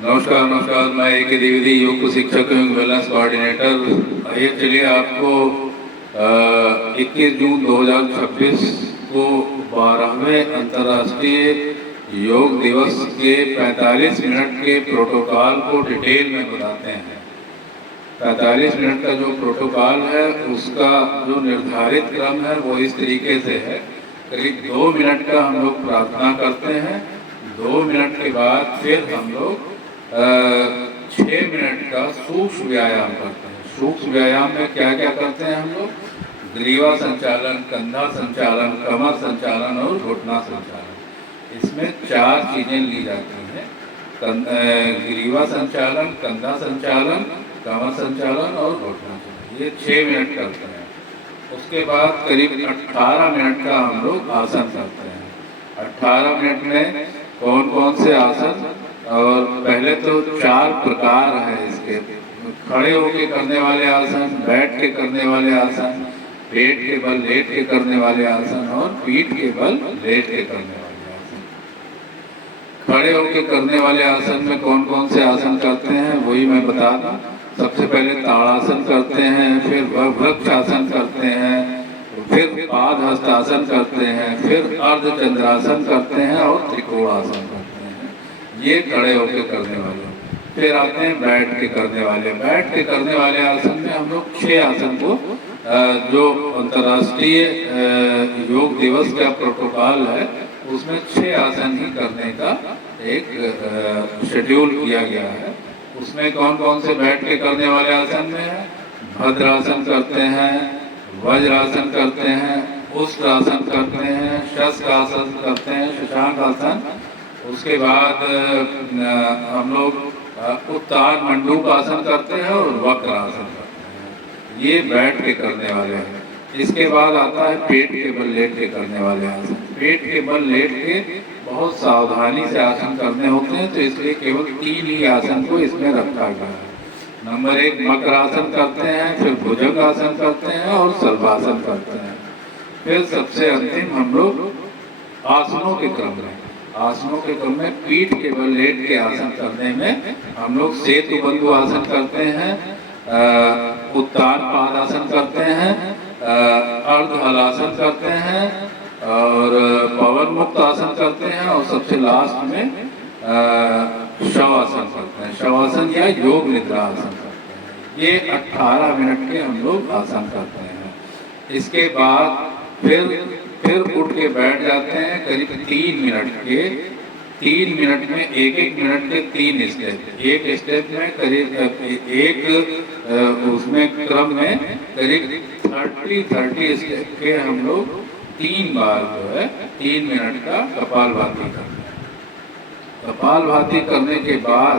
नमस्कार नमस्कार। मैं एक द्विवेदी योग प्रशिक्षक एवं वेलनेस कोऑर्डिनेटर। आइए चलिए आपको 21 जून 2026 को 12वें अंतर्राष्ट्रीय योग दिवस के 45 मिनट के प्रोटोकॉल को डिटेल में बताते हैं। 45 मिनट का जो प्रोटोकॉल है उसका जो निर्धारित क्रम है वो इस तरीके से है। करीब 2 मिनट का हम लोग प्रार्थना करते हैं। 2 मिनट के बाद फिर हम लोग 6 मिनट का सूक्ष्म व्यायाम करते हैं। सूक्ष्म व्यायाम में क्या क्या करते हैं हम लोग? ग्रीवा संचालन, कंधा संचालन, कमर संचालन और घुटना संचालन। इसमें 4 चीजें ली जाती हैं। ग्रीवा संचालन, कंधा संचालन, कमर संचालन और घुटना संचालन। ये 6 मिनट करते हैं। उसके बाद करीब 18 मिनट का हम लोग आसन करते हैं। 18 मिनट में कौन कौन से आसन? और पहले तो 4 प्रकार हैं इसके। खड़े होके करने वाले आसन, बैठ के करने वाले आसन, पेट के बल लेट के करने वाले आसन और पीठ के बल लेट के करने वाले आसन। खड़े होके करने वाले आसन में कौन कौन से आसन करते हैं वही मैं बता दूं। सबसे पहले ताड़ासन करते हैं, फिर वृक्षासन करते हैं, फिर पाद हस्तासन करते हैं, फिर अर्धचंद्रासन करते हैं और त्रिकोणासन करते हैं। ये खड़े होकर करने वाले। फिर आते हैं बैठ के करने वाले। बैठ के करने वाले आसन में हम लोग 6 आसन को जो अंतर्राष्ट्रीय योग दिवस का प्रोटोकॉल है उसमें 6 आसन ही करने का एक शेड्यूल किया गया है। उसमें कौन कौन से बैठ के करने वाले आसन में है? भद्रासन करते हैं, वज्रासन करते हैं, उष्ट्रासन करते हैं, शस्त्रासन करते हैं, शशांक आसन। उसके बाद हम लोग उत्तान मंडूक आसन करते हैं और वक्र आसन करते हैं। ये बैठ के करने वाले हैं। इसके बाद आता है पेट के बल लेट के करने वाले आसन। पेट के बल लेट के बहुत सावधानी से आसन करने होते हैं, तो इसलिए केवल 3 ही आसन को इसमें रखा गया है। नंबर 1 मकरासन करते हैं, फिर भुजंग आसन करते हैं और शलभासन करते हैं। फिर सबसे अंतिम हम लोग आसनों के क्रम में पीठ के बल लेट के आसन करने में हम लोग सेतु बंधु आसन करते हैं, उत्तान पादासन करते हैं, अर्ध हलासन करते हैं और पवन मुक्त आसन करते हैं और सबसे लास्ट में शवासन करते हैं। शवासन या योग निद्रा आसन करते हैं। ये 18 मिनट के हम लोग आसन करते हैं। इसके बाद फिर उठ के बैठ जाते हैं। करीब 3 मिनट के 3 मिनट में एक मिनट के 3 स्टेप। एक स्टेप में करीब एक उसमें क्रम में करीब 30 स्टेप के हम लोग 3 बार जो है 3 मिनट का कपालभाति करते हैं। कपालभाति करने के बाद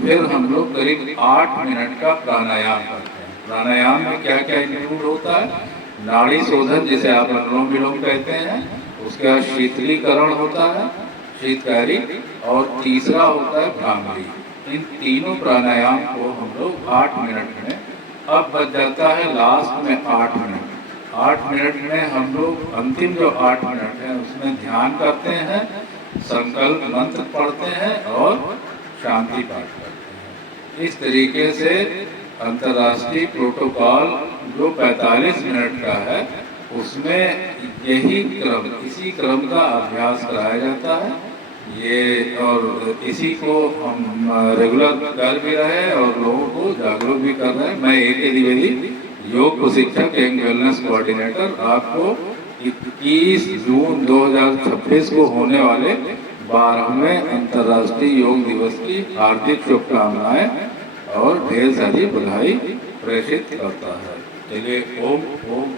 फिर हम लोग करीब 8 मिनट का प्राणायाम करते हैं। प्राणायाम में क्या क्या इंक्लूड होता है? नाड़ी शोधन जिसे आप अनुलोम विलोम कहते हैं, उसके बाद शीतलीकरण होता है, शीतकारी, और तीसरा होता है भ्रामरी। इन तीनों प्राणायाम को हम लोग 8 मिनट में, अब बच जाता है लास्ट में 8 मिनट। 8 मिनट में हम लोग अंतिम जो 8 मिनट है उसमें ध्यान करते हैं, संकल्प मंत्र पढ़ते हैं और शांति पाठ करते हैं। इस तरीके से अंतर्राष्ट्रीय प्रोटोकॉल जो 45 मिनट का है उसमें इसी क्रम का अभ्यास कराया जाता है। ये और इसी को हम रेगुलर कर भी रहे हैं और लोगों को जागरूक भी कर रहे हैं। मैं एक द्विवेदी योग प्रशिक्षक एवं वेलनेस कोऑर्डिनेटर आपको 21 जून 2026 को होने वाले 12वें अंतर्राष्ट्रीय योग दिवस की हार्दिक शुभकामनाएं और ढेर सारी बधाई प्रेषित करता है। चलिए ओम ओम